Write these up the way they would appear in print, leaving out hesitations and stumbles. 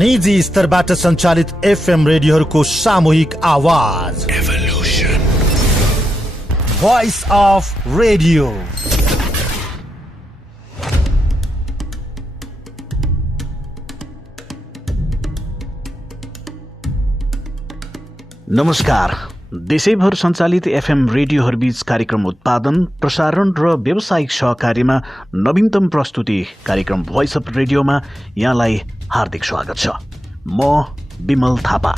निजी स्तरबाट सञ्चालित एफएम रेडियोहरूको सामूहिक आवाज एभोल्युसन भोइस अफ रेडियो। नमस्कार। देशैभर सञ्चालित एफएम रेडियोहरूबीच कार्यक्रम उत्पादन, प्रसारण र व्यावसायिक सहकार्यमा नवीनतम प्रस्तुति कार्यक्रम भोइस अफ रेडियोमा यहाँलाई हार्दिक स्वागत छ। म विमल थापा।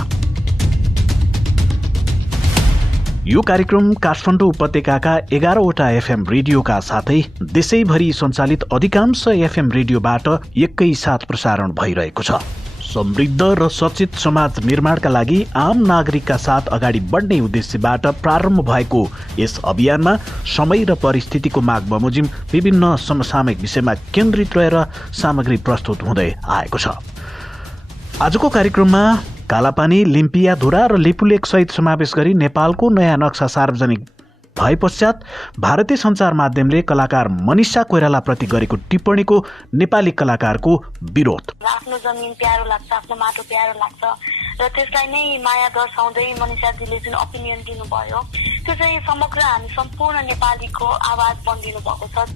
यो कार्यक्रम काठमाडौँ उपत्यकाका 11वटा एफएम रेडियोका साथै देशैभरि सञ्चालित अधिकांश एफएम रेडियोबाट एकैसाथ प्रसारण भइरहेको छ। समृद्ध र सचेत समाज निर्माणका लागि आम नागरिकका साथ अगाडि बढ्ने उद्देश्यबाट प्रारम्भ भएको यस अभियानमा समय र परिस्थितिको माग बमोजिम विभिन्न समसामयिक विषयमा केन्द्रित रहेर सामग्री प्रस्तुत हुँदै आएको छ। आजको कार्यक्रममा कालापानी, लिम्पियाधुरा र लिपुलेक सहित समावेश गरी नेपालको नयाँ नक्सा सार्वजनिक भए पश्चात भारतीय सञ्चार माध्यमले कलाकार मनिषा कोइरालाप्रति गरेको टिप्पणीको नेपाली कलाकारको विरोध। आफ्नो जमिन प्यारो लाग्छ, आफ्नो माटो प्यारो लाग्छ र त्यसलाई नै माया दर्शाउँदै मनिषाजीले जुन ओपिनियन दिनुभयो त्यो चाहिँ समग्र हामी सम्पूर्ण नेपालीको आवाज बनिदिनु भएको छ।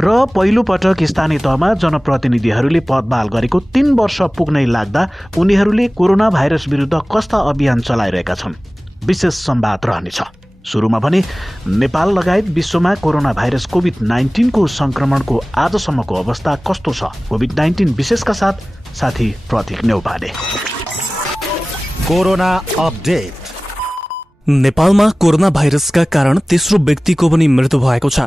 र पहिलो पटक स्थानीय तहमा जनप्रतिनिधिहरूले पदभाल गरेको 3 वर्ष पुग्नै लाग्दा उनीहरूले कोरोना भाइरस विरुद्ध कस्ता अभियान चलाइरहेका छन्, विशेष संवाद रहनेछ। सुरुमा भने नेपाल लगायत विश्वमा कोरोना भाइरस कोभिड-19 को संक्रमणको आजसम्मको अवस्था कस्तो छ, कोभिड-19 विशेषका साथ साथी प्रतीक नेउपाने। Corona update. नेपालमा कोरोना भाइरसका कारण तेस्रो व्यक्तिको पनि मृत्यु भएको छ।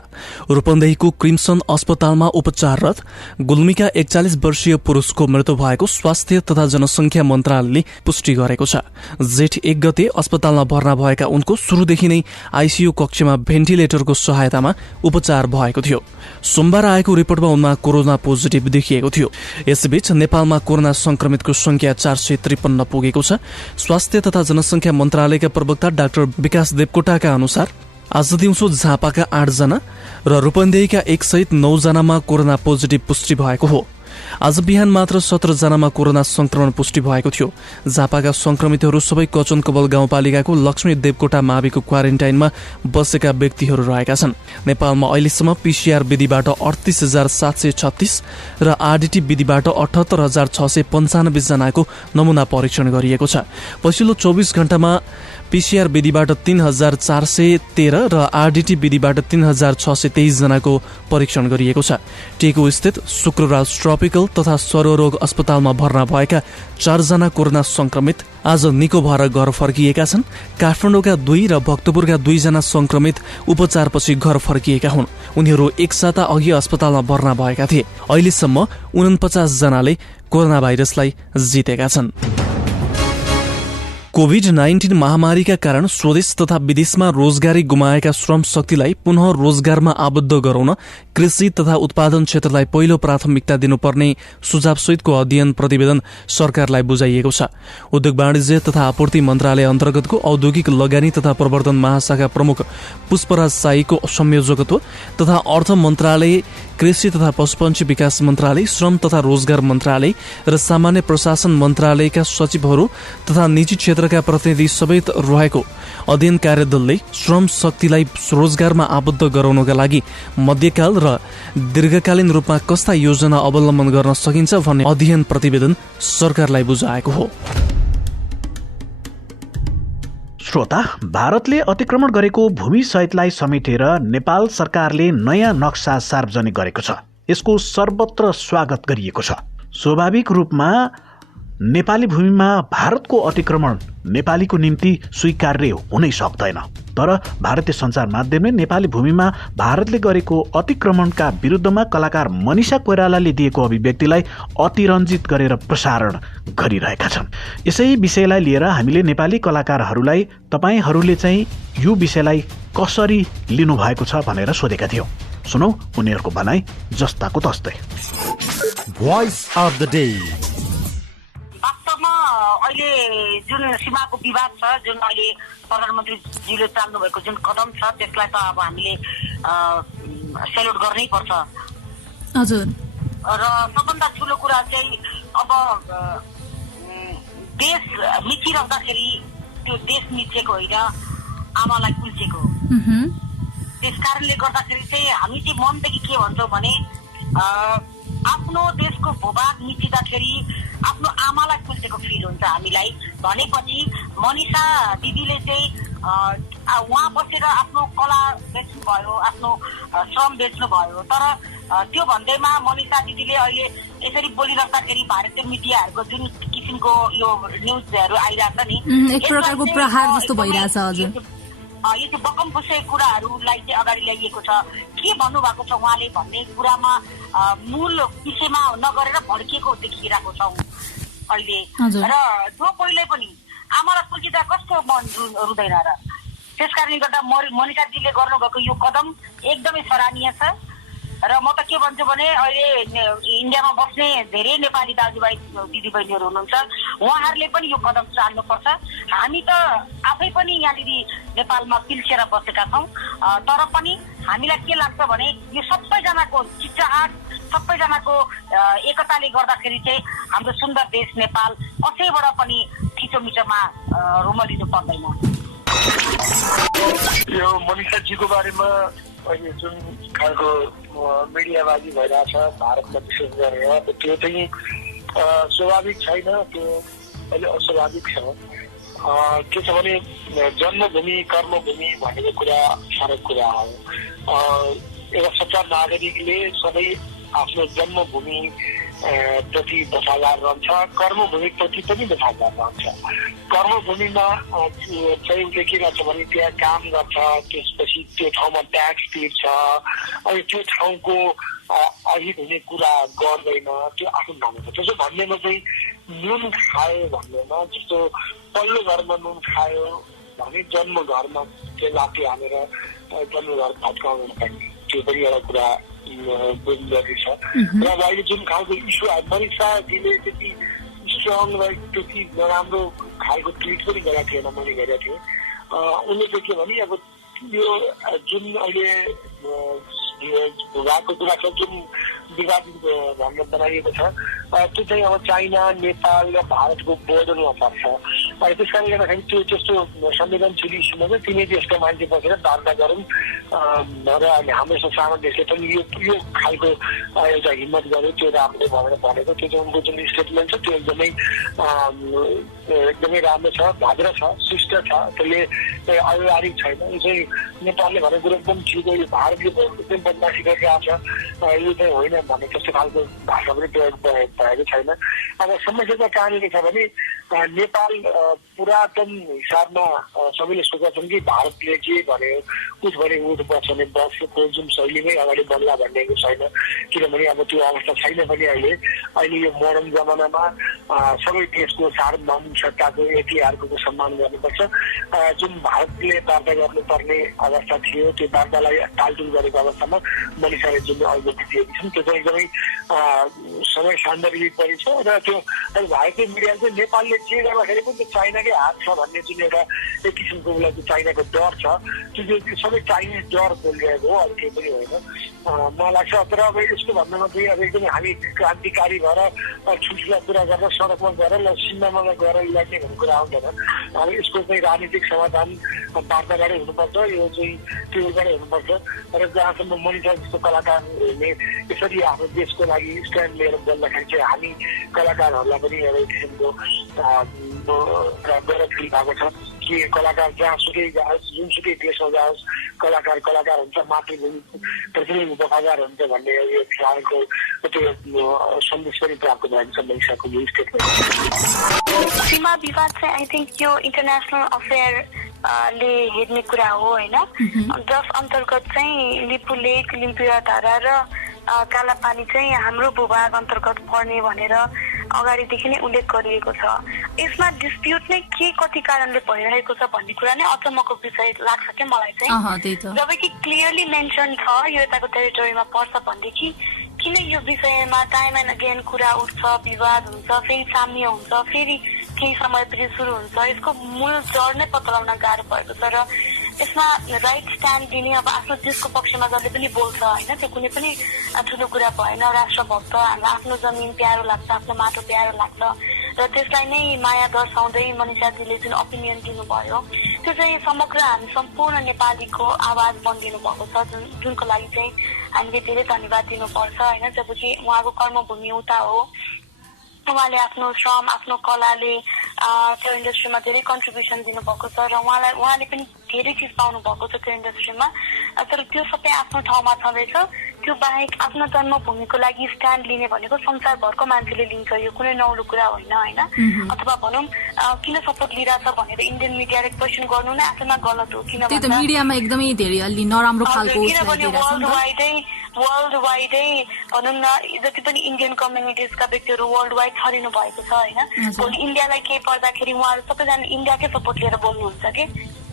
रूपन्देहीको क्रिम्सन अस्पतालमा उपचाररत गुल्मीका 41 वर्षीय पुरुषको मृत्यु भएको स्वास्थ्य तथा जनसंख्या मन्त्रालयले पुष्टि गरेको छ। जेठ 1 गते अस्पतालमा भर्ना भएका उनको सुरुदेखि नै आइसियू कक्षमा भेन्टिलेटरको सहायतामा उपचार भएको थियो। सोमबार आएको रिपोर्टमा उनमा कोरोना पोजिटिभ देखिएको थियो। यसबीच नेपालमा कोरोना संक्रमितको संख्या 453 पुगेको छ। स्वास्थ्य तथा जनसंख्या मन्त्रालयका प्रवक्ता डाक्टर विकास देवकोटाका अनुसार आज दिउँसो झापाका 8 जना र रूपन्देहीका 1 सहित 9 जनामा कोरोना पोजिटिभ पुष्टि भएको हो। आज बिहान मात्र 17 जनामा कोरोना संक्रमण पुष्टि भएको थियो। झापाका संक्रमितहरू सबै कचनकबल गाउँपालिकाको लक्ष्मी देवकोटा माविको क्वारेन्टाइनमा बसेका व्यक्तिहरू रहेका छन्। नेपालमा अहिलेसम्म पीसीआर विधिबाट 38,736 र आरडीटी विधिबाट 78,695 जनाको नमूना परीक्षण गरिएको छ। पछिल्लो 24 घण्टामा पीसीआर विधिबाट 3,413 र आरडीटी विधिबाट 3,623 जनाको परीक्षण गरिएको छ। टेकु स्थित शुक्रराज ट्रपिकल तथा सर्वरोग अस्पतालमा भर्ना भएका 4 जना कोरोना संक्रमित आज निको भएर घर फर्किएका छन्। काठमाडौँका 2 र भक्तपुरका 2 जना संक्रमित उपचारपछि घर फर्किएका हुन्। उनीहरू एक साता अघि अस्पतालमा भर्ना भएका थिए। अहिलेसम्म 49 जनाले कोरोना भाइरसलाई जितेका छन्। कोभिड-19 महामारीका कारण स्वदेश तथा विदेशमा रोजगारी गुमाएका श्रम शक्तिलाई पुनः रोजगारमा आबद्ध गराउन कृषि तथा उत्पादन क्षेत्रलाई पहिलो प्राथमिकता दिनुपर्ने सुझावसहितको अध्ययन प्रतिवेदन सरकारलाई बुझाइएको छ। उद्योग वाणिज्य तथा आपूर्ति मन्त्रालय अन्तर्गतको औद्योगिक लगानी तथा प्रवर्धन महाशाखा प्रमुख पुष्पराज साईको संयोजकत्व तथा अर्थ मन्त्रालय, कृषि तथा पशुपन्छी विकास मन्त्रालय, श्रम तथा रोजगार मन्त्रालय र सामान्य प्रशासन मन्त्रालयका सचिवहरू तथा निजी क्षेत्रका प्रतिनिधि समेत रहेको अध्ययन कार्यदलले श्रम शक्तिलाई रोजगारमा आबद्ध गराउनका लागि मध्यकाल र दीर्घकालीन रूपमा कस्ता योजना अवलम्बन गर्न सकिन्छ भन्ने अध्ययन प्रतिवेदन सरकारलाई बुझाएको हो। श्रोता, भारतले अतिक्रमण गरेको भूमि सहितलाई समेटेर नेपाल सरकारले नयाँ नक्सा सार्वजनिक गरेको छ। यसको सर्वत्र स्वागत गरिएको छ। स्वाभाविक रूपमा नेपाली भूमिमा भारतको अतिक्रमण नेपालीको निम्ति स्वीकार्य हुनै सक्दैन। तर भारतीय सञ्चार माध्यमले नेपाली भूमिमा भारतले गरेको अतिक्रमणका विरुद्धमा कलाकार मनिषा कोइरालाले दिएको अभिव्यक्तिलाई अतिरञ्जित गरेर प्रसारण गरिरहेका छन्। यसै विषयलाई लिएर हामीले नेपाली कलाकारहरूलाई तपाईहरूले चाहिँ यो विषयलाई कसरी लिनुभएको छ भनेर सोधेका थियौँ। सुनौ उनीहरूको भनाइ जस्ताको तस्तै। Voice of the day. वास्तवमा अहिले जुन सीमाको विवाद छ, जुन अहिले प्रधानमन्त्रीजीले चाल्नु भएको जुन कदम छ त्यसलाई त अब हामीले सेल्युट गर्नै पर्छ। हजुर। र सबभन्दा ठुलो कुरा चाहिँ अब देश मिचिरहँदाखेरि त्यो देश मिचेको होइन, आमालाई कुल्चेको हो। त्यस कारणले गर्दाखेरि चाहिँ हामी चाहिँ मनदेखि के भन्छौँ भने आफ्नो देशको भूभाग मिचिँदाखेरि आफ्नो आमालाई कुल्चेको फिल हुन्छ हामीलाई। भनेपछि मनिषा दिदीले चाहिँ उहाँ बसेर आफ्नो कला बेच्नुभयो, आफ्नो श्रम बेच्नुभयो। तर त्यो भन्दैमा मनिषा दिदीले अहिले यसरी बोलिराख्दाखेरि भारतीय मिडियाहरूको जुन किसिमको यो न्युजहरू आइरहेछ नि, एक प्रकारको प्रहार जस्तो भइरहेछ। हजुर, यो चाहिँ बकमफुसेको कुराहरूलाई चाहिँ अगाडि ल्याइएको छ। के भन्नुभएको छ उहाँले भन्ने कुरामा मूल विषयमा नगरेर भड्किएको देखिरहेको छौँ अहिले। र जो कोहीले पनि आमालाई कुल्चिँदा कसको मन रुँदैन र? त्यसकारणले गर्दा मनिषाजीले गर्नुभएको यो कदम एकदमै सराहनीय छ। र म त के भन्छु भने अहिले इन्डियामा बस्ने धेरै नेपाली दाजुभाइ दिदीबहिनीहरू हुनुहुन्छ, उहाँहरूले पनि यो कदम चाल्नुपर्छ। हामी त आफै पनि यहाँनिर नेपालमा पिल्सेर बसेका छौँ, तर पनि हामीलाई के लाग्छ भने यो सबैजनाको चिच्चाहाट, सबैजनाको एकताले गर्दाखेरि चाहिँ हाम्रो सुन्दर देश नेपाल कसैबाट पनि थिचोमिचोमा रुमलिनु पर्दैन। यो मनिषाजीको बारेमा अहिले जुन खालको मिडियाबाजी भइरहेछ भारतमा विशेष गरेर, त्यो चाहिँ स्वाभाविक छैन, त्यो अहिले अस्वाभाविक छ। के छ भने जन्मभूमि कर्मभूमि भनेको कुरा फरक कुरा हो। एउटा सच्चा नागरिकले सधैँ आफ्नो जन्मभूमि प्रति वफादार रहन्छ, कर्मभूमि प्रति पनि वफादार रहन्छ। कर्मभूमिमा चाहिँ उसले के गर्छ भने त्यहाँ काम गर्छ, त्यसपछि त्यो ठाउँमा ट्याक्स तिर्छ, अनि त्यो ठाउँको अहित हुने कुरा गर्दैन, त्यो आफ्नो मान्छ। त्यसो भन्नेमा चाहिँ नुन खायो भन्नेमा, जस्तो पल्लो घरमा नुन खायो भने जन्म घरमा त्यो लाठी हालेर जन्मघर भत्काउनु पर्ने, त्यो पनि एउटा कुरा बुझ्नु जरुरी छ। र अब अहिले जुन खालको इस्यु मनिषाजीले त्यति स्ट्रङ र त्यति नराम्रो खालको ट्विट पनि गरेका थिएन, मैले गरेका थिएँ। उनले चाहिँ के भने अब यो जुन अहिले भूभागको कुरा छ, जुन विवादित भनेर बनाइएको छ, त्यो चाहिँ अब चाइना, नेपाल र भारतको बोर्डरमा पर्छ। त्यस कारणले गर्दाखेरि त्यो त्यस्तो संवेदनशील इस्युमा चाहिँ तिनै देशका मान्छे बसेर वार्ता गरौँ र हाम्रो जस्तो सानो देशले पनि यो खालको एउटा हिम्मत गर्यो, त्यो राम्रो भनेर भनेको। त्यो चाहिँ उनको जुन स्टेटमेन्ट छ त्यो एकदमै राम्रो छ, भाद्र छ, शिष्ट छ, त्यसले अव्यवहारिक छैन। यो चाहिँ नेपालले भनेको कुरो एकदम ठिक हो, यो भारतले एकदम बदमासी गरिरहेको छ, यो चाहिँ होइन भन्ने त्यस्तो खालको भाषा पनि प्रयोग भएको छैन। अब समस्या चाहिँ कहाँनिर छ भने नेपाल पुरातन हिसाबमा सबैले सोच्छन् कि भारतले जे भन्यो उठ भने उठ, बस भने बसको जुन शैलीमै अगाडि बढ्ला भन्नेको छैन। किनभने अब त्यो अवस्था छैन पनि अहिले यो मोडर्न जमानामा सबै देशको सार्वभौम सत्ताको एफआरको सम्मान गर्नुपर्छ। जुन भारतले वार्ता गर्नुपर्ने अवस्था थियो त्यो वार्तालाई टालटुल गरेको अवस्थामा मनिषाले जुन अवगति दिएकी छन् त्यो चाहिँ एकदमै समय सान्दर्भिक पनि छ। र त्यो भारतीय मिडियाले चाहिँ नेपालले जे गर्दाखेरि पनि चाइनाकै हात छ भन्ने जुन एउटा एक किसिमको उसलाई चाइनाको डर छ, त्यो सबै चाइनिज डर बोलिरहेको हो, अरू केही पनि होइन मलाई लाग्छ। तर अब यसको भन्दामा चाहिँ अब एकदमै हामी क्रान्तिकारी भएर ठुल्ठुला कुरा गरेर सडकमा गएर सीमामा गएर लड्ने भन्ने कुरा आउँदैन। अब यसको चाहिँ राजनीतिक समाधान वार्ताबाटै हुनुपर्छ, यो चाहिँ त्योबाटै हुनुपर्छ। र जहाँसम्म मनिषा जस्तो कलाकारहरूले यसरी आफ्नो देशको लागि स्ट्यान्ड लिएर बोल्दाखेरि चाहिँ हामी कलाकारहरूलाई पनि एउटा किसिमको गौरव फिल भएको छ कि कलाकार जहाँसुकै जाओस्, जुनसुकै देशमा जाओस्, कलाकार हुन्छ, मातृभूमिप्रति वफादार हुन्छ भन्ने यो खालको त्यो सन्देश पनि प्राप्त भएको छ मनिषाको यो स्टेटमेन्ट। सीमा विवाद चाहिँ आई थिङ्क यो इन्टरनेसनल अफेयर ले हेर्ने कुरा हो होइन, जस अन्तर्गत चाहिँ लिपु लेक, लिम्पिया धारा र कालापानी चाहिँ हाम्रो भूभाग अन्तर्गत पर्ने भनेर अगाडिदेखि नै उल्लेख गरिएको छ। यसमा डिस्प्युट नै के कति कारणले भइरहेको छ भन्ने कुरा नै अचम्मको विषय लाग्छ क्या मलाई चाहिँ। जबकि क्लियरली मेन्सन छ यो यताको टेरिटोरीमा पर्छ भनेदेखि किन यो विषयमा टाइम एन्ड अगेन कुरा उठ्छ, विवाद हुन्छ, फेरि साम्य हुन्छ, फेरि केही समयपछि सुरु हुन्छ। यसको मूल जड नै पत्ता लगाउन गाह्रो भएको छ र यसमा राइट स्ट्यान्ड दिने अब आफ्नो देशको पक्षमा जसले पनि बोल्छ होइन त्यो कुनै पनि ठुलो कुरा भएन। राष्ट्रभक्त हामीलाई आफ्नो जमिन प्यारो लाग्छ, आफ्नो माटो प्यारो लाग्छ र त्यसलाई नै माया दर्शाउँदै मनिषाजीले जुन ओपिनियन दिनुभयो त्यो चाहिँ समग्र हामी सम्पूर्ण नेपालीको आवाज बनिदिनु भएको छ, जुनको लागि चाहिँ हामीले धेरै धन्यवाद दिनुपर्छ होइन। जबकि उहाँको कर्मभूमि उता हो, उहाँले आफ्नो श्रम आफ्नो कलाले त्यो इन्डस्ट्रीमा धेरै कन्ट्रिब्युसन दिनुभएको छ र उहाँले पनि धेरै चिज पाउनु भएको छ त्यो इन्डस्ट्रीमा। तर त्यो सबै आफ्नो ठाउँमा छँदैछ। त्यो बाहेक आफ्नो जन्मभूमिको लागि स्ट्यान्ड लिने भनेको संसारभरको मान्छेले लिन्छ, यो कुनै नौलो कुरा होइन होइन। अथवा भनौँ किन सपोर्ट लिइरहेछ भनेर इन्डियन मिडियाले क्वेसन गर्नु नै आफैमा गलत हो। किनभने मिडियामा एकदमै धेरै अलि नराम्रो खालको किनभने वर्ल्ड वाइडै भनौँ न जति पनि इन्डियन कम्युनिटिजका व्यक्तिहरू वर्ल्ड वाइड छरिनु भएको छ होइन। भोलि इन्डियालाई केही पर्दाखेरि उहाँहरू सबैजना इन्डियाकै सपोर्ट लिएर बोल्नुहुन्छ कि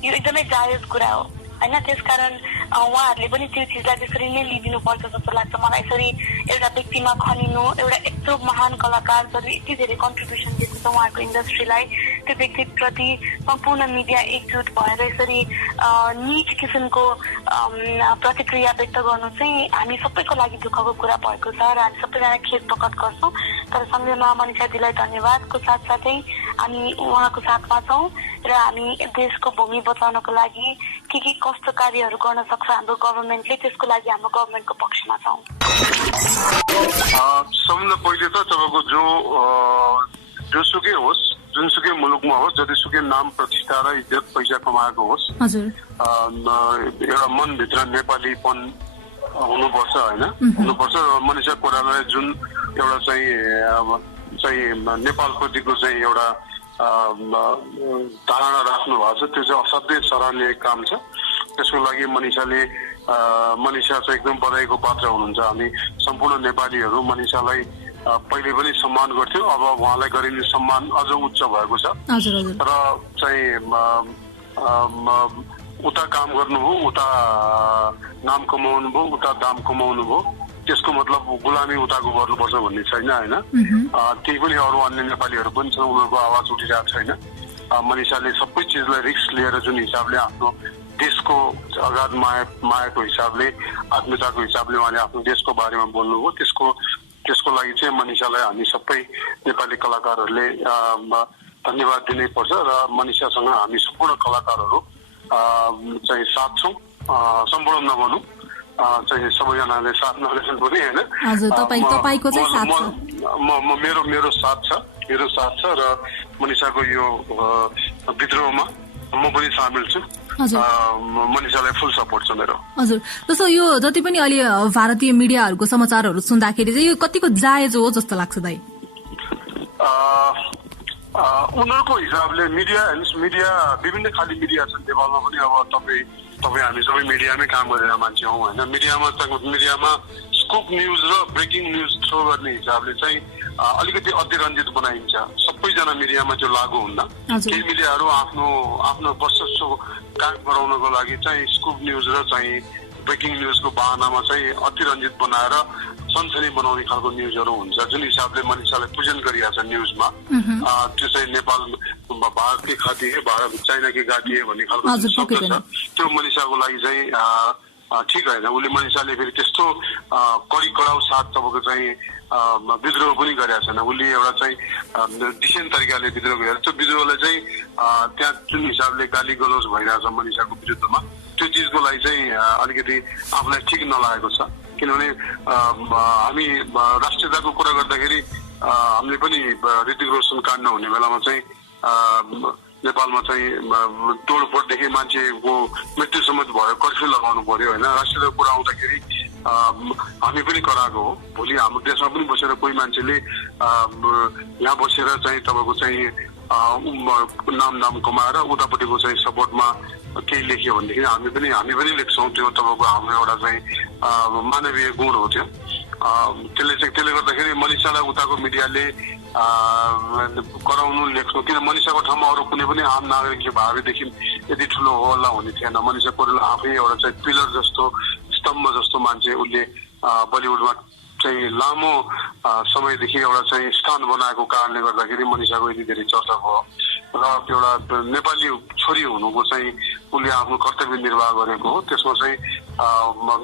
यो एकदमै जायज कुरा हो होइन। त्यसकारण उहाँहरूले पनि त्यो चिजलाई त्यसरी नै लिइदिनुपर्छ जस्तो लाग्छ मलाई। यसरी एउटा व्यक्तिमा खनिनु, एउटा यत्रो महान कलाकार जसले यति धेरै कन्ट्रिब्युसन दिएको छ उहाँहरूको इन्डस्ट्रीलाई, त्यो व्यक्तिप्रति सम्पूर्ण मिडिया एकजुट भएर यसरी निज किसिमको प्रतिक्रिया व्यक्त गर्नु चाहिँ हामी सबैको लागि दुःखको कुरा भएको छ र हामी सबैजना खेद प्रकट गर्छौँ। तर सँगैमा मनिषाजीलाई धन्यवादको साथसाथै हामी उहाँको साथमा छौँ र हामी देशको भूमि बचाउनको लागि के कस्तो कार्यहरू गर्न सक्छ हाम्रो गभर्मेन्टले, त्यसको लागि हाम्रो गभर्मेन्टको पक्षमा छौँ। सबभन्दा पहिले त तपाईँको जोसुकै होस्, जुनसुकै मुलुकमा होस्, जतिसुकै नाम प्रतिष्ठा र इज्जत पैसा कमाएको होस्, एउटा मनभित्र नेपालीपन हुनुपर्छ होइन, हुनुपर्छ। र मनिषा कोइरालाले जुन एउटा चाहिँ नेपालप्रतिको चाहिँ एउटा धारणा राख्नु भएको छ त्यो चाहिँ असाध्यै सराहनीय काम छ। त्यसको लागि मनिषा चाहिँ एकदम बधाईको पात्र हुनुहुन्छ। हामी सम्पूर्ण नेपालीहरू मनिषालाई पहिले पनि सम्मान गर्थ्यौँ, अब उहाँलाई गरिने सम्मान अझ उच्च भएको छ। र चाहिँ उता काम गर्नुभयो, उता नाम कमाउनु भयो, उता दाम कमाउनु भयो, त्यसको मतलब गुलामी उताको गर्नुपर्छ भन्ने छैन होइन। त्यही पनि अरू अन्य नेपालीहरू पनि छन्, उनीहरूको आवाज उठिरहेको छैन। मनिषाले सबै चिजलाई रिस्क लिएर जुन हिसाबले आफ्नो देशको अगाध मायाको हिसाबले, आत्मीयताको हिसाबले उहाँले आफ्नो देशको बारेमा बोल्नुभयो, त्यसको लागि चाहिँ मनिषालाई हामी सबै नेपाली कलाकारहरूले धन्यवाद दिनै पर्छ। र मनिषासँग हामी सम्पूर्ण कलाकारहरू चाहिँ साथ छौँ, सम्पूर्ण नभनौँ चाहिँ सबैजनाले साथ नगरेछन् पनि होइन। मेरो साथ छ र मनिषाको यो विद्रोहमा म पनि सामेल छु। मनिषालाई फुल सपोर्ट छ मेरो। हजुर, जस्तो यो जति पनि अहिले भारतीय मिडियाहरूको समाचारहरू सुन्दाखेरि चाहिँ यो कतिको जायज हो जस्तो लाग्छ दाइ? उनीहरूको हिसाबले मिडिया विभिन्न खाले मिडिया छन् नेपालमा पनि। अब तपाईँ हामी सबै मिडियामै काम गरेर मान्छे हौँ होइन। मिडियामा स्कुप न्युज र ब्रेकिङ न्युज थ्रो गर्ने हिसाबले चाहिँ अलिकति अतिरञ्जित बनाइन्छ। सबैजना मिडियामा त्यो लागू हुन्न। केही मिडियाहरू आफ्नो वर्चस्व कायम गराउनको लागि चाहिँ स्कुप न्युज र चाहिँ ब्रेकिङ न्युजको बहानामा चाहिँ अतिरञ्जित बनाएर सनसनी बनाउने खालको न्युजहरू हुन्छ। जुन हिसाबले मनिषालाई पूजन गरिरहेको छ न्युजमा, त्यो चाहिँ नेपाल भारत की खाती है, भारत चाइना की गाती है भन्ने खालको शब्द छ। त्यो मनिषाको लागि चाहिँ ठिक होइन। उसले मनिषाले फेरि त्यस्तो कडाउ साथ तपाईँको चाहिँ विद्रोह पनि गरेका छैन। उसले एउटा चाहिँ डिसेन्ट तरिकाले विद्रोह गरेर त्यो विद्रोहलाई चाहिँ त्यहाँ जुन हिसाबले गाली गलौज भइरहेछ मनिषाको विरुद्धमा, त्यो चिजको लागि चाहिँ अलिकति आफूलाई ठिक नलागेको छ। किनभने हामी राष्ट्रियताको कुरा गर्दाखेरि हामीले पनि ऋतिक रोशन काण्ड हुने बेलामा चाहिँ नेपालमा चाहिँ तोडफोडदेखि मान्छेको मृत्युसम्म भयो, कर्फ्यू लगाउनु पर्यो होइन। राष्ट्रियताको कुरा आउँदाखेरि हामी पनि कराएको हो। भोलि हाम्रो देशमा पनि बसेर कोही मान्छेले यहाँ बसेर चाहिँ तपाईँको चाहिँ नाम कमाएर उतापट्टिको चाहिँ सपोर्टमा केही लेख्यो भनेदेखि हामी पनि लेख्छौँ। त्यो तपाईँको हाम्रो एउटा चाहिँ मानवीय गुण हो त्यो। त्यसले गर्दाखेरि मनिषालाई उताको मिडियाले कराउनु लेख्नु, किन मनिषाको ठाउँमा अरू कुनै पनि आम नागरिक भएदेखि यति ठुलो हल्ला हुने थिएन। मनिषा कोइराला आफै एउटा चाहिँ पिलर जस्तो, स्तम्भ जस्तो मान्छे। उसले बलिउडमा चाहिँ लामो समयदेखि एउटा चाहिँ स्थान बनाएको कारणले गर्दाखेरि मनिषाको यति धेरै चर्चा भयो। र एउटा नेपाली छोरी हुनुको चाहिँ उसले आफ्नो कर्तव्य निर्वाह गरेको हो। त्यसमा चाहिँ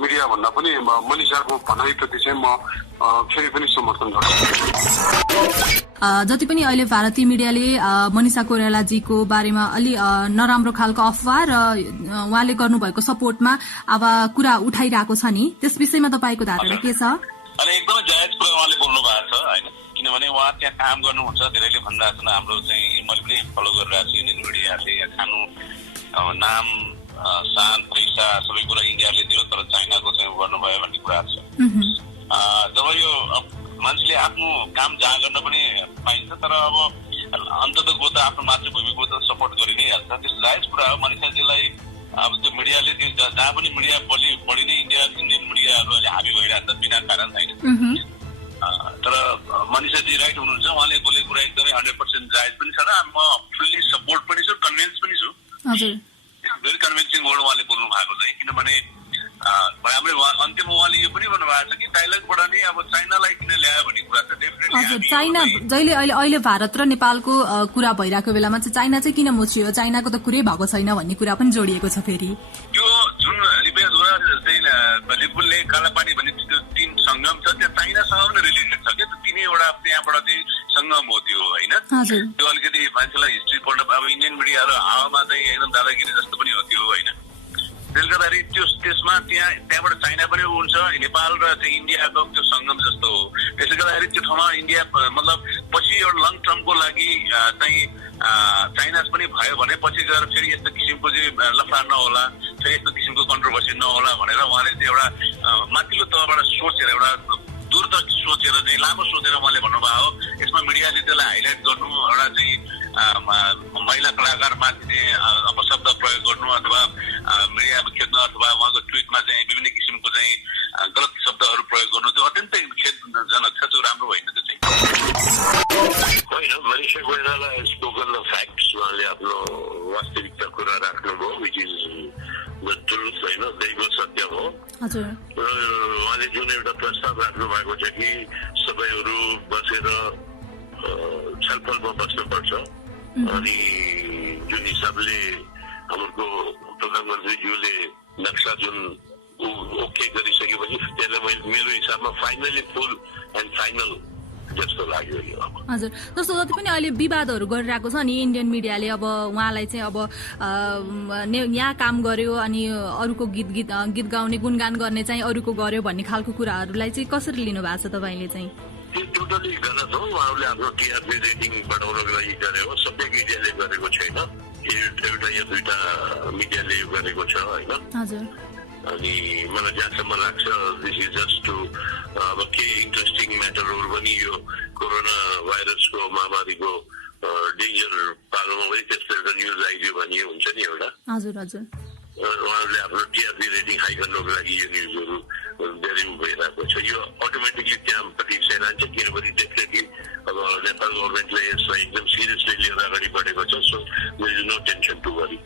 मिडिया भन्दा पनि मनिषाको भनाइप्रति चाहिँ म फेरि पनि समर्थन गर्छु। जति पनि अहिले भारतीय मिडियाले मनिषा कोइरालाजीको बारेमा अलि नराम्रो खालको अफवाह र उहाँले गर्नुभएको सपोर्टमा अब कुरा उठाइरहेको छ नि, त्यस विषयमा तपाईँको धारणा के छ? अनि एकदमै जायज कुरा उहाँले बोल्नु भएको छ होइन, किनभने उहाँ त्यहाँ काम गर्नुहुन्छ। धेरैले भनिरहेको छन् हाम्रो चाहिँ मैले पनि फलो गरिरहेको छु इन्डियन मिडियाले यहाँ खानु नाम सान पैसा सबै कुरा इन्डियाले दियो तर चाइनाको चाहिँ गर्नुभयो भन्ने कुरा छ। जब यो मान्छेले आफ्नो काम जहाँ गर्न पनि पाइन्छ तर अब अन्ततको त आफ्नो मातृभूमिको त सपोर्ट गरि नै हाल्छ। त्यस जायज कुरा हो। मनिषाजीलाई अब त्यो मिडियाले जहाँ पनि मिडिया बढी नै इन्डियन मिडियाहरू अहिले हाबी भइरहेको छ बिना कारण होइन। तर मनिषाजी राइट हुनुहुन्छ, उहाँले बोलेको कुरा एकदमै 100% जायज पनि छ र म फुल्ली सपोर्ट पनि छु, कन्भिन्स पनि छु। भेरी कन्भिन्सिङ वर्ड उहाँले बोल्नु भएको छ, किनभने राम्रै अन्त्यमा उहाँले यो पनि भन्नुभएको छ कि थाइल्यान्डबाट नै अब चाइनालाई किन ल्यायो भन्ने कुरा छ। डेफिनेटली चाइना जहिले अहिले भारत र नेपालको कुरा भइरहेको बेलामा चाहिँ चाइना चाहिँ किन मुछियो, चाइनाको त कुरै भएको छैन भन्ने कुरा पनि जोडिएको छ। फेरि त्यो जुन लिपुलले कालापानी भन्ने त्यो 3 संगम छ त्यो चाइनासँग पनि रिलेटेड छ क्या। त्यो 3वटा त्यहाँबाट चाहिँ संगम हो त्यो होइन। त्यो अलिकति मान्छेलाई हिस्ट्री पढ्न अब इन्डियन मिडियाहरू हावामा चाहिँ एकदम दादागिरी जस्तो पनि हो त्यो होइन। त्यसले गर्दाखेरि त्यसमा त्यहाँबाट चाइना पनि हुन्छ, नेपाल र चाहिँ इन्डियाको त्यो संगम जस्तो हो। त्यसले गर्दाखेरि त्यो ठाउँमा इन्डिया मतलब पछि एउटा लङ टर्मको लागि चाहिँ चाइनास पनि भयो भने पछि गएर फेरि यस्तो किसिमको चाहिँ लफडा नहोला, फेरि यस्तो किसिमको कन्ट्रोभर्सी नहोला भनेर उहाँले चाहिँ एउटा माथिल्लो तहबाट सोचेर एउटा दूरदर्श सोचेर चाहिँ लामो सोचेर उहाँले भन्नुभयो हो। यसमा मिडियाले त्यसलाई हाइलाइट गर्नु, एउटा चाहिँ महिला कलाकारमाथि चाहिँ अपशब्द प्रयोग गर्नु अथवा मिडियामा खेद्नु अथवा उहाँको ट्विटमा चाहिँ विभिन्न किसिमको चाहिँ गलत शब्दहरू प्रयोग गर्नु त्यो अत्यन्तै खेदजनक छ। त्यो राम्रो होइन त्यो चाहिँ होइन। Manisha Koirala spoken the facts, उहाँले आफ्नो वास्तविकता कुरा राख्नुभयो, विच इज द ट्रुथ होइन, दैव सत्य हो। उहाँले जुन एउटा प्रस्ताव राख्नु भएको छ कि सबैहरू बसेर छलफलमा बस्नुपर्छ अनि जुन हिसाबले हाम्रो प्रधानमन्त्रीज्यूले नक्सा जुन ओके गरिसकेपछि त्यसलाई मेरो हिसाबमा फाइनली फुल एन्ड फाइनल जस्तो लाग्यो यो। हजुर, जस्तो जति पनि अहिले विवादहरू गरिरहेको छ नि इन्डियन मिडियाले, अब उहाँलाई चाहिँ अब यहाँ काम गर्यो अनि अरूको गीत गाउने गुणगान गर्ने चाहिँ अरूको गर्यो भन्ने खालको कुराहरूलाई चाहिँ कसरी लिनु भएको छ तपाईँले चाहिँ? त्यो टोटली गलत हो। उहाँहरूले आफ्नो टिआरपी रेटिङ बढाउनको लागि गरेको, सबै मिडियाले गरेको छैन, एउटा या दुईटा मिडियाले यो गरेको छ होइन। अनि मलाई जहाँसम्म लाग्छ दिस इज जस्ट टु अब के इन्ट्रेस्टिङ म्याटरहरू पनि यो कोरोना भाइरसको महामारीको डेन्जर पालोमा पनि त्यस्तो एउटा न्युज आइदियो भने हुन्छ नि एउटा। उहाँहरूले आफ्नो टिआरपी रेटिङ हाई गर्नको लागि यो न्युजहरू धेरै भइरहेको छ। यो अटोमेटिकली त्यहाँपट्टि सेलान्छ, किनभने डेफिनेटली अब नेपाल गभर्मेन्टले यसलाई एकदम सिरियसली लिएर अगाडि बढेको छ। So there is no tension to worry.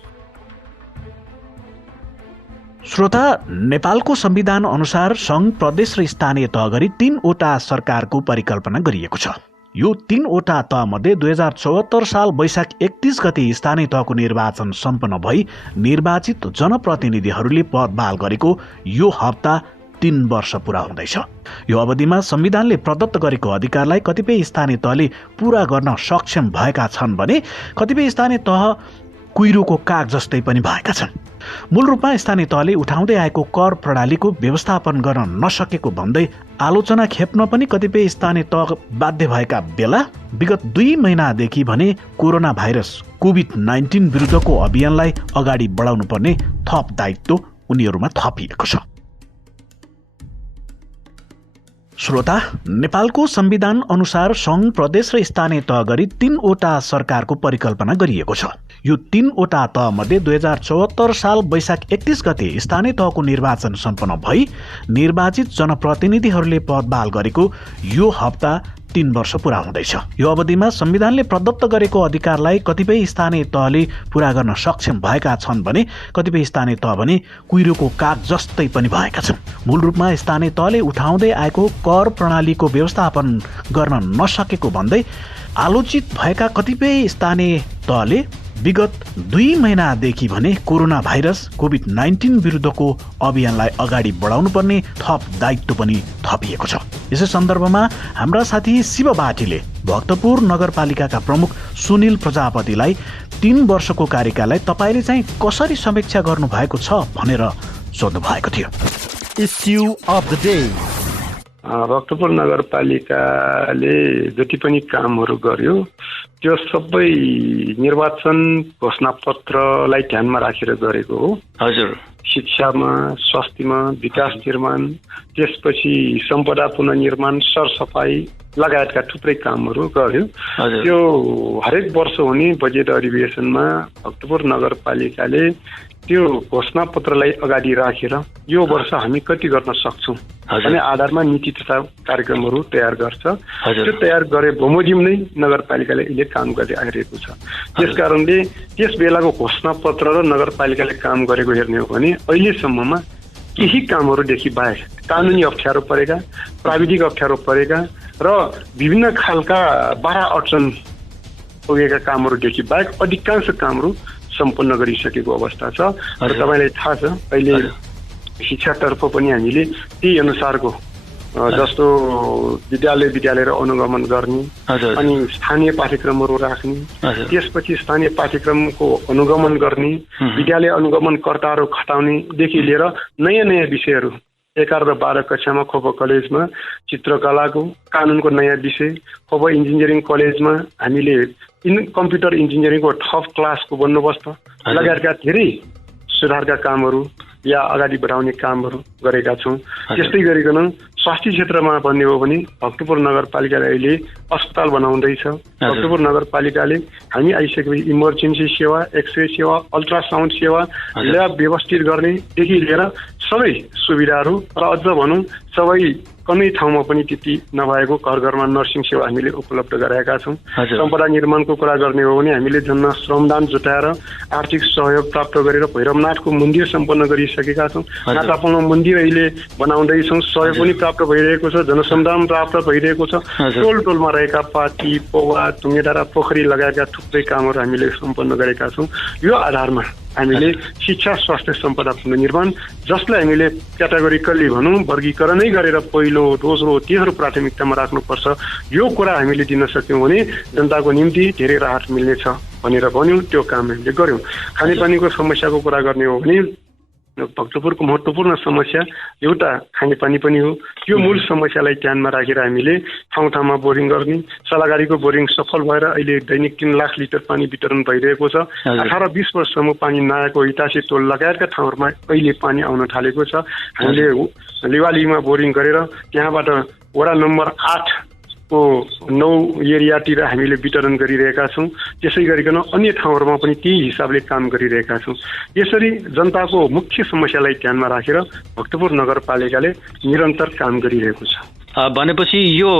श्रोता, नेपालको संविधान अनुसार संघ, प्रदेश र स्थानीय तह गरी 3वटा सरकारको परिकल्पना गरिएको छ। यो 3वटा तहमध्ये 2074 साल वैशाख 31 गते स्थानीय तहको निर्वाचन सम्पन्न भई निर्वाचित जनप्रतिनिधिहरूले पद बहाल गरेको यो हप्ता 3 वर्ष पूरा हुँदैछ। यो अवधिमा संविधानले प्रदत्त गरेको अधिकारलाई कतिपय स्थानीय तहले पूरा गर्न सक्षम भएका छन् भने कतिपय स्थानीय तह कुहिरोको काग जस्तै पनि भएका छन्। मूल रूपमा स्थानीय तहले उठाउँदै आएको कर प्रणालीको व्यवस्थापन गर्न नसकेको भन्दै आलोचना खेप्न पनि कतिपय स्थानीय तह बाध्य भएका बेला विगत 2 महिनादेखि भने कोरोना भाइरस कोभिड-19 विरुद्धको अभियानलाई अगाडि बढाउनु पर्ने थप दायित्व उनीहरूमा थपिएको छ। श्रोता, नेपालको संविधान अनुसार संघ, प्रदेश र स्थानीय तह गरी 3वटा सरकारको परिकल्पना गरिएको छ। यो 3वटा तहमध्ये 2074 साल वैशाख 31 गते स्थानीय तहको निर्वाचन सम्पन्न भई निर्वाचित जनप्रतिनिधिहरूले पद बहाल गरेको यो हप्ता 3 वर्ष पूरा हुँदैछ। यो अवधिमा संविधानले प्रदत्त गरेको अधिकारलाई कतिपय स्थानीय तहले पूरा गर्न सक्षम भएका छन् भने कतिपय स्थानीय तह भने कुहिरोको काग जस्तै पनि भएका छन्। मूल रूपमा स्थानीय तहले उठाउँदै आएको कर प्रणालीको व्यवस्थापन गर्न नसकेको भन्दै आलोचित भएका कतिपय स्थानीय तहले विगत 2 महिनादेखि भने कोरोना भाइरस कोभिड-19 विरुद्धको अभियानलाई अगाडि बढाउनु पर्ने थप दायित्व पनि थपिएको छ। यसै सन्दर्भमा हाम्रा साथी शिव बाटीले भक्तपुर नगरपालिकाका प्रमुख सुनिल प्रजापतिलाई 3 वर्षको कार्यकाललाई तपाईले चाहिँ कसरी समीक्षा गर्नु भएको छ भनेर सोध्नु भएको थियो। Issue of the day. Bhaktapur नगरपालिकाले जति पनि कामहरू गर्यो त्यो सबै निर्वाचन घोषणापत्रलाई ध्यानमा राखेर गरेको हो। हजुर। शिक्षामा, स्वास्थ्यमा, विकास निर्माण, त्यसपछि सम्पदा पुनर्निर्माण, सरसफाई लगायतका थुप्रै कामहरू गर्यो। त्यो हरेक वर्ष हुने बजेट अधिवेशनमा भक्तपुर नगरपालिकाले त्यो घोषणापत्रलाई अगाडि राखेर यो वर्ष हामी कति गर्न सक्छौँ भन्ने आधारमा नीति तथा कार्यक्रमहरू तयार गर्छ। त्यो तयार गरे बमोजिम नै नगरपालिकाले अहिले काम गर्दै आइरहेको छ। त्यसकारणले त्यस बेलाको घोषणापत्र र नगरपालिकाले काम गरेको हेर्ने हो भने अहिलेसम्ममा केही कामहरूदेखि बाहेक कानुनी अप्ठ्यारो परेका, प्राविधिक अप्ठ्यारो परेका र विभिन्न खालका बाधा अडचन पुगेका कामहरूदेखि बाहेक अधिकांश कामहरू सम्पन्न गरिसकेको अवस्था छ। र तपाईँलाई थाहा छ अहिले शिक्षातर्फ पनि हामीले त्यही अनुसारको जस्तो विद्यालय र अनुगमन गर्ने अनि स्थानीय पाठ्यक्रमहरू राख्ने, त्यसपछि स्थानीय पाठ्यक्रमको अनुगमन गर्ने, विद्यालय अनुगमनकर्ताहरू खटाउनेदेखि लिएर नयाँ नयाँ विषयहरू 11 र 12 कक्षामा खोप कलेजमा चित्रकलाको कानुनको नयाँ विषय, खोप इन्जिनियरिङ कलेजमा हामीले कम्प्युटर इन्जिनियरिङको थप क्लासको बन्दोबस्त लगायतका धेरै सुधारका कामहरू या अगाडि बढाउने कामहरू गरेका छौँ। त्यस्तै गरिकन स्वास्थ्य क्षेत्रमा भन्ने हो भने भक्तपुर नगरपालिकाले अहिले अस्पताल बनाउँदैछ। भक्तपुर नगरपालिकाले हामी आइसकेपछि इमर्जेन्सी सेवा, एक्सरे सेवा, अल्ट्रासाउन्ड सेवा, ल्याब व्यवस्थित गर्नेदेखि लिएर सबै सुविधाहरू र अझ भनौँ सबै कुनै ठाउँमा पनि त्यति नभएको घर घरमा नर्सिङ सेवा हामीले उपलब्ध गराएका छौँ। सम्पदा निर्माणको कुरा गर्ने हो भने हामीले जन श्रमदान जुटाएर आर्थिक सहयोग प्राप्त गरेर भैरवनाथको मन्दिर सम्पन्न गरिसकेका छौँ। नातापोङमा मन्दिर अहिले बनाउँदैछौँ, सहयोग पनि प्राप्त भइरहेको छ, जनसमुदाय प्राप्त भइरहेको छ। टोल टोलमा रहेका पाटी, पौवा, टुङ्गेडाँडा, पोखरी लगायतका थुप्रै कामहरू हामीले सम्पन्न गरेका छौँ। यो आधारमा हामीले शिक्षा, स्वास्थ्य, सम्पदा पुनर्निर्माण जसलाई हामीले क्याटेगोरिकल्ली भनौँ वर्गीकरणै गरेर पहिलो, दोस्रो, तेस्रो प्राथमिकतामा राख्नुपर्छ, यो कुरा हामीले दिन सक्यौँ भने जनताको निम्ति धेरै राहत मिल्नेछ भनेर भन्यौँ। त्यो काम हामीले गऱ्यौँ। खानेपानीको समस्याको कुरा गर्ने हो भने भक्तपुरको महत्त्वपूर्ण समस्या एउटा खानेपानी पनि हो। त्यो मूल समस्यालाई ध्यानमा राखेर हामीले ठाउँ ठाउँमा बोरिङ गर्ने, सलागारीको बोरिङ सफल भएर अहिले दैनिक 3 लाख लिटर पानी वितरण भइरहेको छ। 18-20 वर्षसम्म पानी नआएको इटासी टोल लगायतका ठाउँहरूमा अहिले पानी आउन थालेको छ। हामीले लिवालीमा बोरिङ गरेर त्यहाँबाट वडा नम्बर 8 को 9 एरियातिर हामीले वितरण गरिरहेका छौँ। त्यसै गरिकन अन्य ठाउँहरूमा पनि त्यही हिसाबले काम गरिरहेका छौँ। यसरी जनताको मुख्य समस्यालाई ध्यानमा राखेर भक्तपुर नगरपालिकाले निरन्तर काम गरिरहेको छ। भनेपछि यो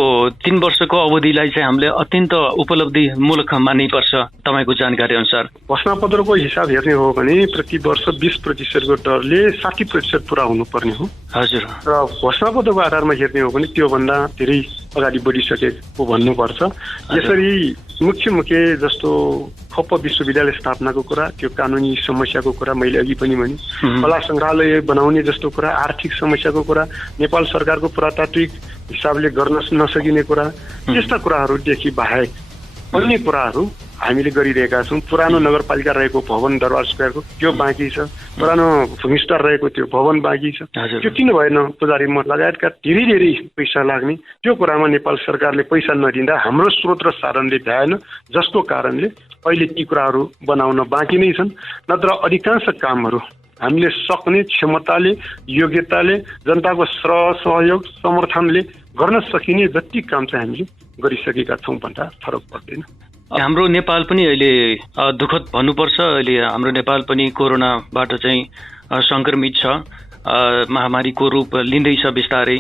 3 वर्षको अवधिलाई चाहिँ हामीले अत्यन्त उपलब्धिमूलक मान्नुपर्छ तपाईँको जानकारी अनुसार। घोषणापत्रको हिसाब हेर्ने हो भने प्रति वर्ष 20% दरले 60% पुरा हुनुपर्ने हो। हजुर। र घोषणापत्रको आधारमा हेर्ने हो भने त्योभन्दा धेरै अगाडि बढिसकेको भन्नुपर्छ। यसरी मुख्य जस्तो खोप विश्वविद्यालय स्थापनाको कुरा, त्यो कानुनी समस्याको कुरा मैले अघि पनि भने, कला सङ्ग्रहालय बनाउने जस्तो कुरा, आर्थिक समस्याको कुरा, नेपाल सरकारको पुरातात्विक हिसाबले गर्न नसकिने कुरा, त्यस्ता कुराहरूदेखि बाहेक अन्य कुराहरू हामीले गरिरहेका छौँ। पुरानो नगरपालिका रहेको भवन दरबार स्क्वायरको त्यो बाँकी छ, पुरानो भूमिस्टर रहेको त्यो भवन बाँकी छ। त्यो किन भएन? पुजारी मठ लगायतका धेरै पैसा लाग्ने, त्यो कुरामा नेपाल सरकारले पैसा नदिँदा हाम्रो स्रोत र साधनले भ्याएन, जसको कारणले अहिले ती कुराहरू बनाउन बाँकी नै छन्। नत्र अधिकांश कामहरू हामीले सक्ने क्षमताले, योग्यताले, जनताको सहयोग समर्थनले गर्न सकिने जति काम चाहिँ हामीले गरिसकेका छौँ भन्दा फरक पर्दैन। हाम्रो नेपाल पनि अहिले दुःखद भन्नुपर्छ, अहिले हाम्रो नेपाल पनि कोरोनाबाट चाहिँ सङ्क्रमित छ, महामारीको रूप लिँदैछ बिस्तारै।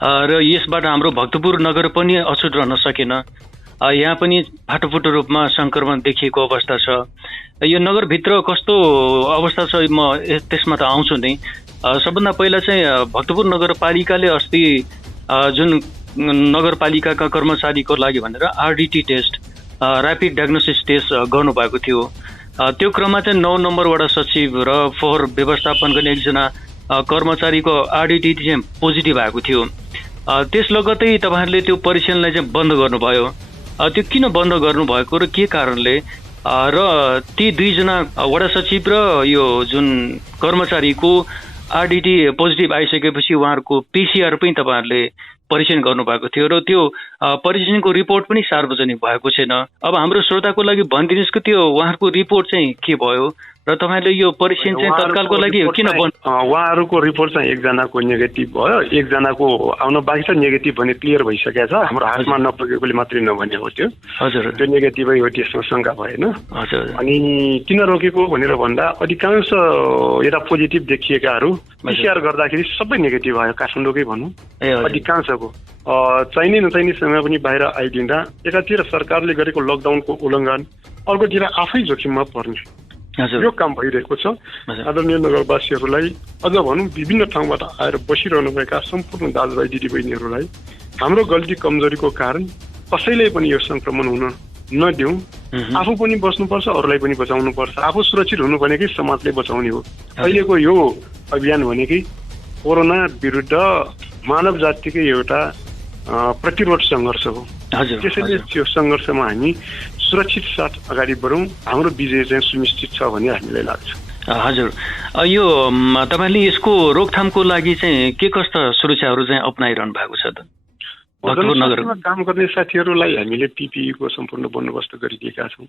र यसबाट हाम्रो भक्तपुर नगर पनि अछुट रहन सकेन। यहाँ पनि फाटोफुटो रूपमा सङ्क्रमण देखिएको अवस्था छ। यो नगरभित्र कस्तो अवस्था छ म त्यसमा त आउँछु नै। सबभन्दा पहिला चाहिँ भक्तपुर नगरपालिकाले अस्ति जुन नगरपालिकाका कर्मचारीको लागि भनेर RDT test rapid diagnosis test गर्नुभएको थियो। त्यो क्रममा चाहिँ 9 नम्बर वडा सचिव र फोहोर व्यवस्थापन गर्ने एकजना कर्मचारीको RDT चाहिँ पोजिटिभ आएको थियो। त्यस लगत्तै तपाईँहरूले त्यो परीक्षणलाई चाहिँ बन्द गर्नुभयो। त्यो किन बन्द गर्नुभएको र के कारणले र ती 2 जना वडा सचिव र यो जुन कर्मचारीको RDT पोजिटिभ आइसकेपछि उहाँहरूको PCR पनि तपाईँहरूले परीक्षण गर्नुभएको थियो र त्यो परीक्षणको रिपोर्ट पनि सार्वजनिक भएको छैन। अब हाम्रो श्रोताको लागि भनिदिनुहोस् कि त्यो उहाँहरूको रिपोर्ट चाहिँ के भयो र तपाईँले यो परीक्षण चाहिँ तत्कालको लागि किन उहाँहरूको रिपोर्ट चाहिँ एकजनाको नेगेटिभ भयो, एकजनाको आउन बाँकी छ। नेगेटिभ भने क्लियर भइसकेको छ, हाम्रो हातमा नपुगेकोले मात्रै नभने हो त्यो। हजुर, त्यो नेगेटिभै हो, त्यसमा शङ्का भएन। हजुर, अनि किन रोकेको भनेर भन्दा अधिकांश यता पोजिटिभ देखिएकाहरू PCR गर्दाखेरि सबै नेगेटिभ आयो, काठमाडौँकै भनौँ अधिकांशको। चाहिने नचाहिने समय पनि बाहिर आइदिँदा एकातिर सरकारले गरेको लकडाउनको उल्लङ्घन, अर्कोतिर आफै जोखिममा पर्ने यो काम भइरहेको छ। आदरणीय नगरवासीहरूलाई अझ भनौँ विभिन्न ठाउँबाट आएर बसिरहनुभएका सम्पूर्ण दाजुभाइ दिदीबहिनीहरूलाई हाम्रो गल्ती कमजोरीको कारण कसैले पनि यो संक्रमण हुन नदिउँ। आफू पनि बस्नुपर्छ, अरूलाई पनि बचाउनुपर्छ। आफू सुरक्षित हुनु भनेकै समाजले बचाउने हो। अहिलेको यो अभियान भनेकै कोरोना विरुद्ध मानव जातिकै एउटा प्रतिरोध सङ्घर्ष हो। त्यसैले त्यो सङ्घर्षमा हामी सुरक्षित साथ अगाडि बढौँ, हाम्रो विजय चाहिँ सुनिश्चित छ भन्ने हामीलाई लाग्छ। हजुर, यो तपाईँले यसको रोकथामको लागि चाहिँ के कस्ता सुरक्षाहरू चाहिँ अपनाइरहनु भएको छ त? काम गर्ने साथीहरूलाई हामीले PPE को सम्पूर्ण बन्दोबस्त गरिदिएका छौँ।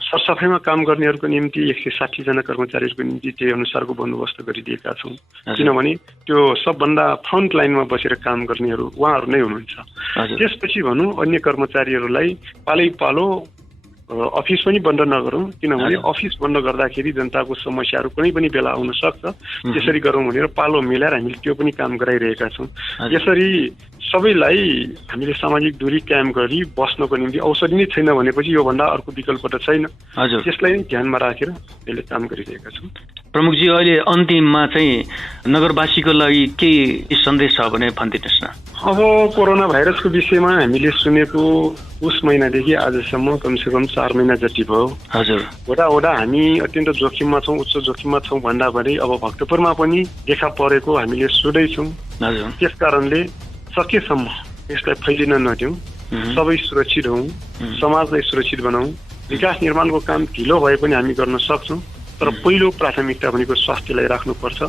सरसफाइमा काम गर्नेहरूको निम्ति 160 जना कर्मचारीहरूको निम्ति त्यही अनुसारको बन्दोबस्त गरिदिएका छौँ। किनभने त्यो सबभन्दा फ्रन्ट लाइनमा बसेर काम गर्नेहरू उहाँहरू नै हुनुहुन्छ। त्यसपछि भनौँ अन्य कर्मचारीहरूलाई पालै पालो अफिस पनि बन्द नगरौँ, किनभने अफिस बन्द गर्दाखेरि जनताको समस्याहरू कुनै पनि बेला आउन सक्छ। त्यसरी गरौँ भनेर पालो मिलाएर हामीले त्यो पनि काम गराइरहेका छौँ। यसरी सबैलाई हामीले सामाजिक दूरी कायम गरी बस्नको निम्ति औषधि नै छैन भनेपछि योभन्दा अर्को विकल्प त छैन। त्यसलाई नै ध्यानमा राखेर यसले काम गरिरहेका छौँ। प्रमुखजी, अहिले अन्तिममा चाहिँ नगरवासीको लागि के सन्देश छ भने भनिदिनुहोस् न। अब कोरोना भाइरसको विषयमा हामीले सुनेको उस महिनादेखि आजसम्म कमसेकम 4 महिना जति भयो। हजुर, वडा हामी अत्यन्त जोखिममा छौँ, उच्च जोखिममा छौँ भन्दा पनि अब भक्तपुरमा पनि देखा परेको हामीले सुन्दैछौँ। त्यस कारणले सकेसम्म यसलाई फैलिन नदिउँ, सबै सुरक्षित हौँ, समाजलाई सुरक्षित बनाऊ। विकास निर्माणको काम ढिलो भए पनि हामी गर्न सक्छौँ, तर पहिलो प्राथमिकता भनेको स्वास्थ्यलाई राख्नुपर्छ।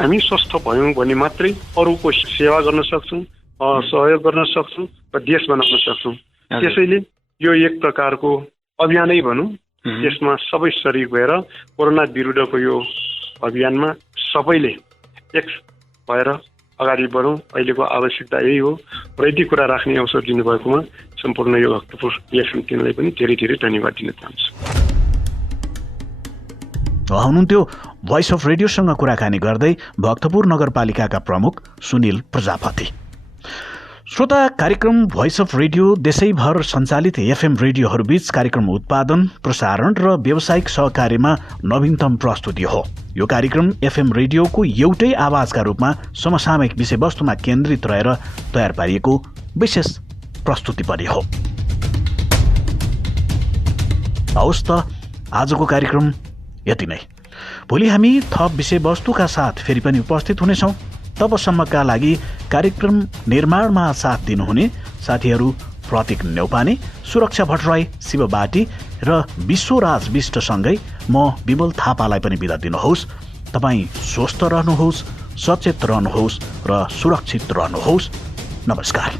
हामी स्वस्थ भयौँ भने मात्रै अरूको सेवा गर्न सक्छौँ, सहयोग गर्न सक्छौँ र देश बनाउन सक्छौँ। त्यसैले यो एक प्रकारको अभियानै भनौँ, त्यसमा सबै सरिक भएर कोरोना विरुद्धको यो अभियानमा सबैले एक भएर अगाडि बढौँ। अहिलेको आवश्यकता यही हो र यति कुरा राख्ने अवसर दिनुभएकोमा सम्पूर्ण यो भक्तपुर FM टिमलाई पनि धेरै धेरै धन्यवाद दिन चाहन्छु। हुनुहुन्थ्यो भोइस अफ रेडियोसँग कुराकानी गर्दै भक्तपुर नगरपालिकाका प्रमुख सुनिल प्रजापति। श्रोता, कार्यक्रम भोइस अफ रेडियो देशैभर सञ्चालित FM रेडियोहरूबीच कार्यक्रम उत्पादन, प्रसारण र व्यावसायिक सहकार्यमा नवीनतम प्रस्तुति हो। यो कार्यक्रम FM रेडियोको एउटै आवाजका रूपमा समसामयिक विषयवस्तुमा केन्द्रित रहेर तयार पारिएको विशेष प्रस्तुति पनि हो। हवस् त, आजको कार्यक्रम यति नै। भोलि हामी थप विषयवस्तुका साथ फेरि पनि उपस्थित हुनेछौँ। तबसम्मका लागि कार्यक्रम निर्माणमा साथ दिनुहुने साथीहरू प्रतीक न्यौपाने, सुरक्षा भट्टराई, शिव बाटी र विश्वराज विष्टसँगै म विमल थापालाई पनि बिदा दिनुहोस्। तपाईँ स्वस्थ रहनुहोस्, सचेत रहनुहोस् र सुरक्षित रहनुहोस्। नमस्कार।